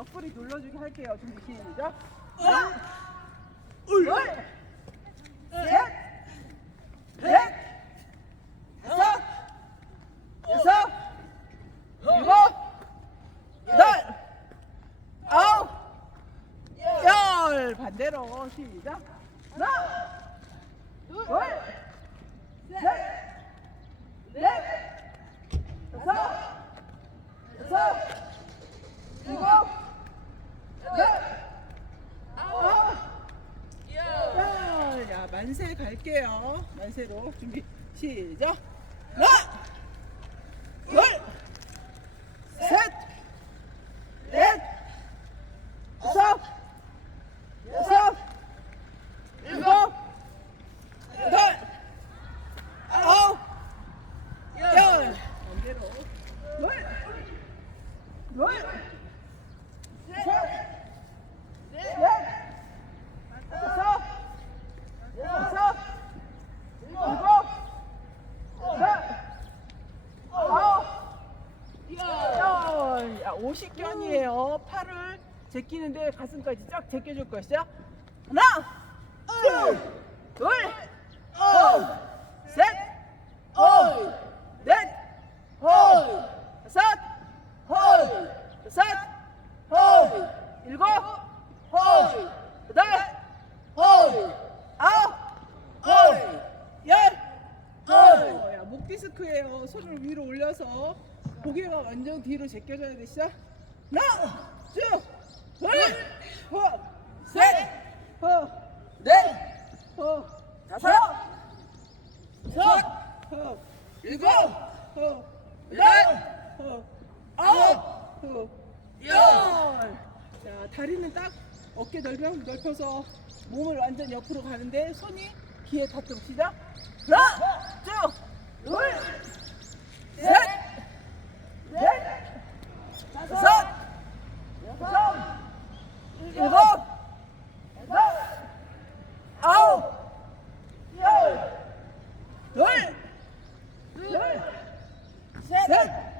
옆구리 눌러주기 할게요. 준비 시작. 어? 둘, 어? 셋, 넷, 다섯, 여섯, 일곱, 여덟, 아홉, 열. 반대로 시작. 하나, 둘, 셋. 만세 갈게요. 만세로 준비 시작. 하나, 둘, 셋, 넷, 다섯, 여섯, 일곱, 여덟, 아홉, 열. 반대로. 둘, 둘, 셋, 넷, 다섯, 여섯, 일곱, 여덟, 아홉, 열. 야, 50견이에요. 팔을 제끼는데 가슴까지 쫙 제껴줄 것이야. 하나, 둘, 둘, 셋, 넷, 다섯, 여섯, 일곱, 여덟, 아홉, 열. 어, 디스크예요. 손을 위로 올려서 고개가 완전 뒤로 제껴져야 돼. 시작. 하나, 둘, 둘, 셋, 셋, 넷, 다섯, 여섯, 일곱, 여덟, 아홉, 열. 자, 다리는 딱 어깨 넓혀, 넓혀서 몸을 완전 옆으로 가는데 손이 귀에 닿도록 시작. 하나, attack.